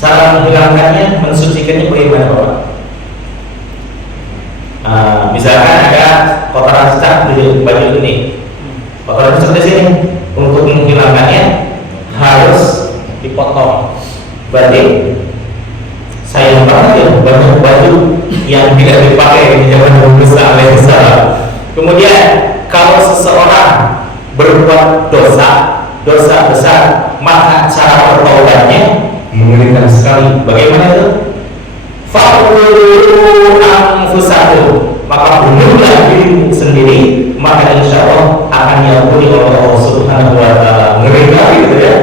Cara menghilangkannya, mensucikannya bagaimana Bapak? Misalkan ada kotoran cecak di baju ini, kotoran cecak di sini, untuk menghilangkannya harus dipotong. Berarti sayang banget ya banyak baju yang tidak dipakai di zaman Nabi Musa alaihissalam. Kemudian kalau seseorang berbuat dosa besar, maka cara bertaubatnya mengerikan sekali. Bagaimana itu? Faqtulu anfusakum, maka bunuhlah dirimu sendiri, maka insya Allah akan diampuni oleh Allah Subhanahu wa Ta'ala. Ngeri kali gitu ya.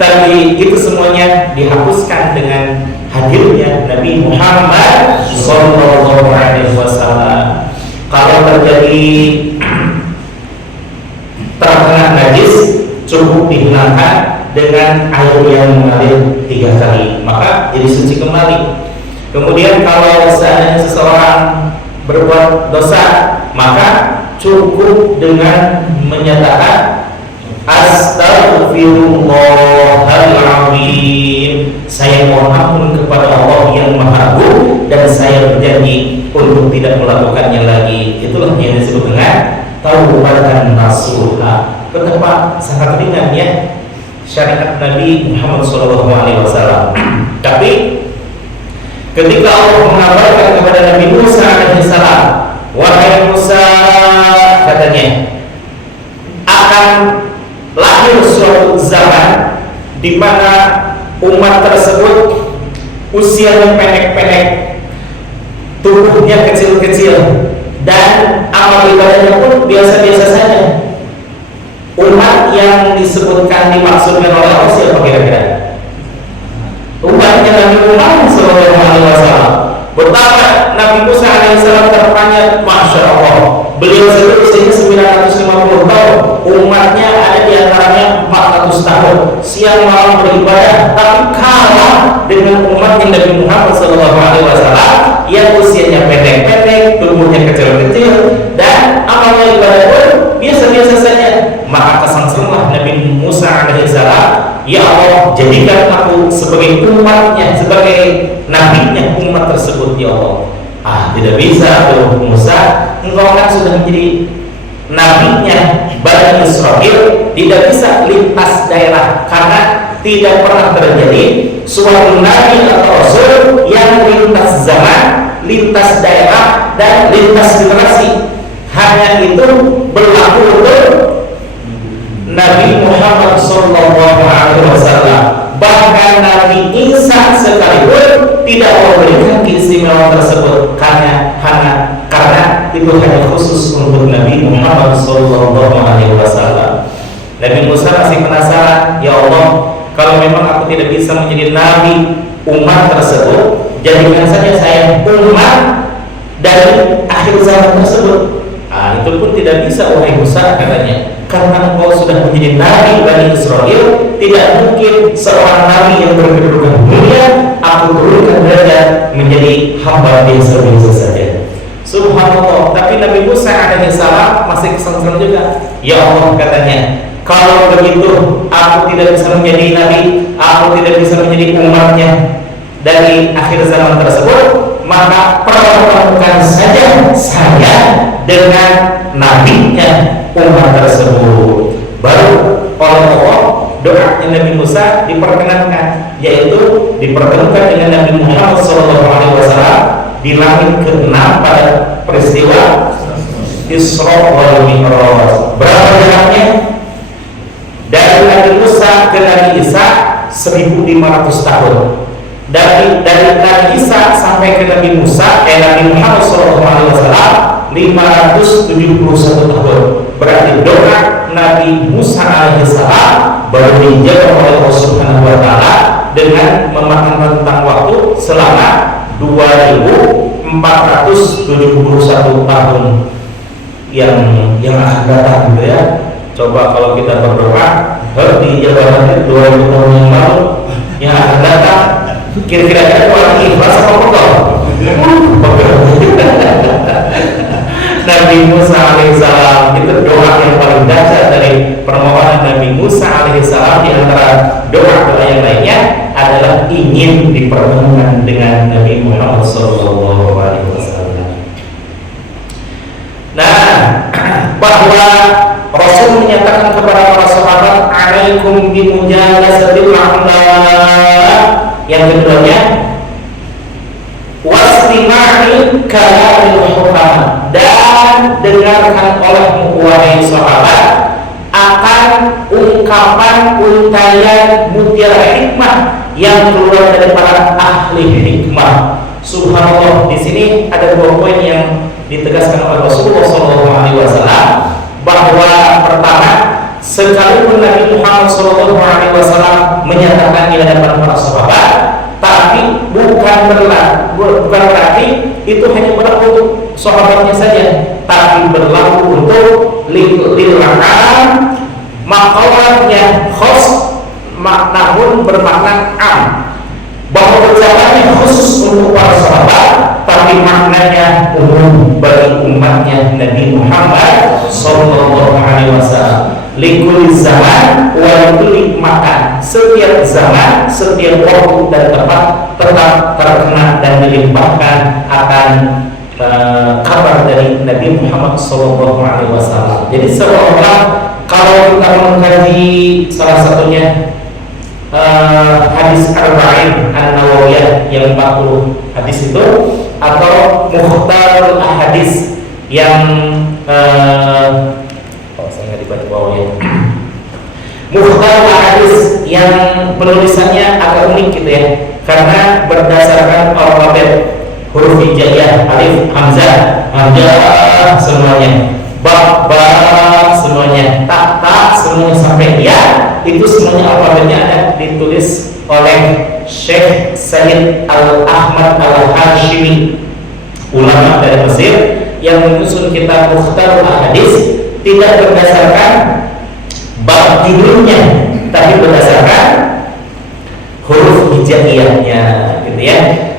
Tapi itu semuanya dihapuskan dengan hadirnya Nabi Muhammad Sallallahu Alaihi Wasallam. Kalau terjadi terkena najis, cukup dihilangkan dengan air yang mengalir 3 kali, maka jadi suci kembali. Kemudian kalau seandainya seseorang berbuat dosa, maka cukup dengan menyatakan Astaghfirullahaladzim, saya mohon ampun kepada Allah yang Maha Agung dan saya berjanji untuk tidak melakukannya lagi. Itulah yang disebut dengan taubatan nasuha. Betapa sangat ringan ya syariat Nabi Muhammad SAW. Tapi ketika Allah mengabarkan kepada Nabi Musa alaihissalam, wahai Musa, katanya akan lahir suatu zaman di mana umat tersebut usianya pendek-pendek, tubuhnya kecil-kecil, dan amal ibadahnya pun biasa-biasa saja. Umat yang disebutkan dimaksudkan oleh Allah siapa kira-kira? Umatnya Nabi Muhammad SAW. Betapa Nabi Musa alaihissalam terperanjat, masya Allah. Beliau sendiri usianya 950 tahun, umatnya ada di antaranya 400 tahun, siang malam beribadah, tapi kalah dengan umatnya Nabi Muhammad SAW yang usianya pendek-pendek, tubuhnya kecil-kecil, dan amalnya ibadah pun biasa-biasa saja. Maka kesengsaralah Nabi Musa alaihissalam, ya Allah, jadikan aku sebagai umatnya, sebagai nabinya umat tersebut ya Allah. Tidak bisa tuh Musa, engkau kan sudah menjadi nabinya Bani Israel, tidak bisa lintas daerah, karena tidak pernah terjadi suatu nabi atau rasul yang lintas zaman, lintas daerah, dan lintas generasi. Hanya itu berlaku untuk Nabi Muhammad SAW. Bahkan Nabi Isa sekalipun tidak memberikan keistimewaan tersebut, karena itu hanya khusus untuk Nabi Muhammad SAW. Nabi Musa masih penasaran, ya Allah, kalau memang aku tidak bisa menjadi nabi umat tersebut, jadikan saja saya umat dari akhir zaman tersebut. Itu pun tidak bisa wahai Musa, katanya, karena engkau sudah menjadi nabi Bani Israel, tidak mungkin seorang nabi yang berkedudukan dunia aku turunkan derajat menjadi hamba biasa-biasa saja. Subhanallah. Tapi Nabi Musa alaihissalam masih kesengsaraan juga. Ya Allah, katanya, kalau begitu aku tidak bisa menjadi nabi, aku tidak bisa menjadi umatnya dari akhir zaman tersebut, maka pertemukan saja saya dengan nabinya umat tersebut. Baru oleh Allah doanya Nabi Musa diperkenankan, yaitu dipertemukan dengan Nabi Muhammad SAW di langit ke-6 pada peristiwa Isra wal Mi'raj. Berapa jaraknya? Dari Nabi Musa ke Nabi Isa 1500 tahun. Dari Nabi Isa sampai ke Nabi Musa, Nabi Muhammad SAW 571 tahun. Berarti doa Nabi Musa alaihissalam baru dijawab oleh Allah Subhanahu wa Ta'ala dengan memakan rentang waktu selama 2471 tahun yang akan datang, gitu ya. Coba kalau kita berdoa di jabatannya 2000 tahun yang lalu yang akan datang, kira-kira ada orang ikhlas apa enggak? Nabi Musa alaihissalam itu doa yang paling dahsyat dari permohonan Nabi Musa alaihissalam di antara doa-doa yang lainnya adalah ingin dipertemukan dengan Nabi Muhammad SAW. Nah, bahwa Rasul menyatakan kepada para sahabat, alaikum bimujalasatil ulama. Yang keduanya, wastima'il kalamil hukama, dan dengarkan olehmu wahai sahabat akan ungkapan untayan mutiara hikmah yang keluar dari para ahli hikmah. Subhanallah, di sini ada dua poin yang ditegaskan oleh Rasulullah SAW, bahwa pertama, sekalipun Nabi Muhammad SAW menyatakan di hadapan para sahabat, tapi bukan berarti itu hanya berlaku untuk sahabatnya saja, tapi berlaku untuk lil'am, maqalatnya khos, namun bermakna am, bahwa ucapannya khusus untuk para sahabat, tapi maknanya umum bagi umatnya Nabi Muhammad SAW. Likul zaman wa likul makan, setiap zaman, setiap waktu dan tempat tetap terkena dan dilimpahkan akan kabar dari Nabi Muhammad SAW. Jadi seolah-olah kalau kita mengkaji salah satunya hadis Arba'in An-Nawawiyah yang 40 hadis itu, atau Mukhtarul Ahadis yang saya nggak dibaca bawahnya, Mukhtarul Ahadis yang penulisannya agak unik gitu ya, karena berdasarkan alfabet huruf hijaiyah, alif, hamzah, semuanya, ba semuanya, ta semuanya sampai ya, itu semuanya alfabetnya ada ditulis oleh Syekh Sayyid Al-Ahmad Al-Hashimi, ulama dari Mesir, yang menyusun kitab Mukhtarul Ahadis tidak berdasarkan bab judulnya, tapi berdasarkan huruf hijaiyahnya, gitu ya.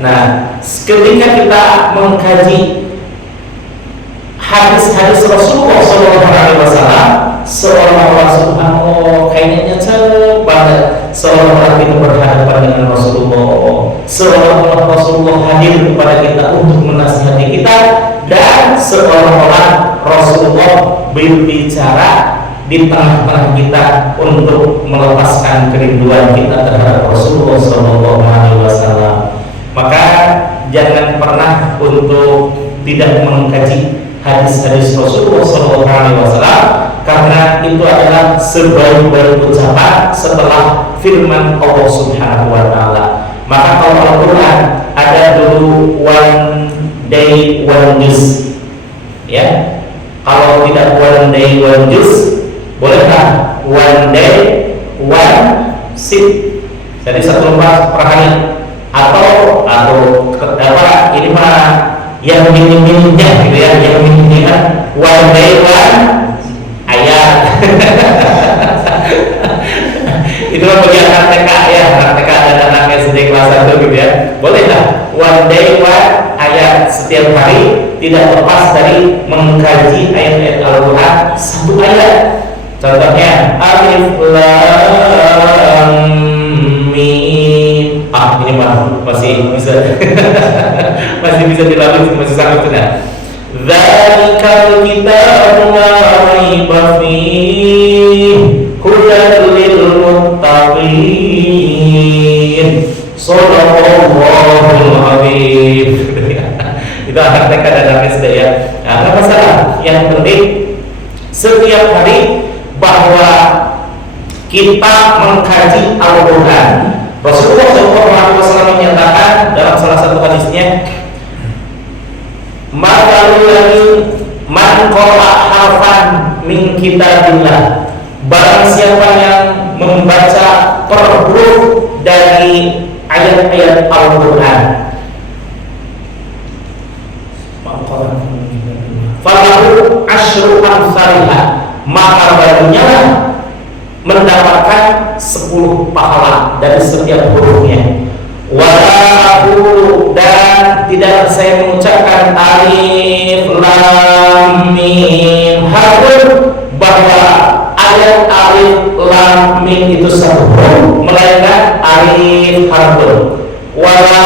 Nah, ketika kita mengkaji hadis-hadis Rasulullah SAW, seolah-olah subhanallah, kayaknya nyata banget, seolah-olah kita berhadapan dengan Rasulullah, seolah-olah Rasulullah hadir kepada kita untuk menasihati kita, dan seolah-olah Rasulullah berbicara di tengah-tengah kita untuk melepaskan kerinduan kita terhadap Rasulullah SAW. Maka jangan pernah untuk tidak mengkaji hadis-hadis Rasulullah SAW, karena itu adalah sebaik-baik ucapan setelah firman Allah Subhanahu wa Ta'ala. Maka kalau Al-Quran ada dulu one day one juz, ya. Kalau tidak one day one juz, bolehkah one day one sip? Jadi satu lembar per hari, atau apa ini mah yang minim-minimnya gitu ya, yang minimnya one day one ayat. Itu bagi anak TK ya, anak TK dan anak SD kelas 1 gitu ya, bolehlah one day one ayat setiap hari, tidak lepas dari mengkaji ayat-ayat Al-Quran satu ayat. Contohnya alif lam mim. Ini mah masih bisa masih bisa dilalui, masih sangat benar. Dzalikal kitabu la raiba fihi hudan lil muttaqin. Shallallahul azim. Itu anak TK dan anak SD ya. Nah, nggak masalah. Yang penting setiap hari bahwa kita mengkaji Al-Quran. Rasulullah SAW menyatakan dalam salah satu hadisnya, man qara'a harfan min kitabillah, barang siapa yang membaca per huruf dari ayat-ayat Al-Quran, falahu asyru amsalha, maka barunya mendapatkan 10 pahala dari setiap hurufnya. Walau, dan tidak saya mengucapkan alif lam mim harun, bahwa ayat alif lam mim itu satu huruf, melainkan Arif Harun. Wala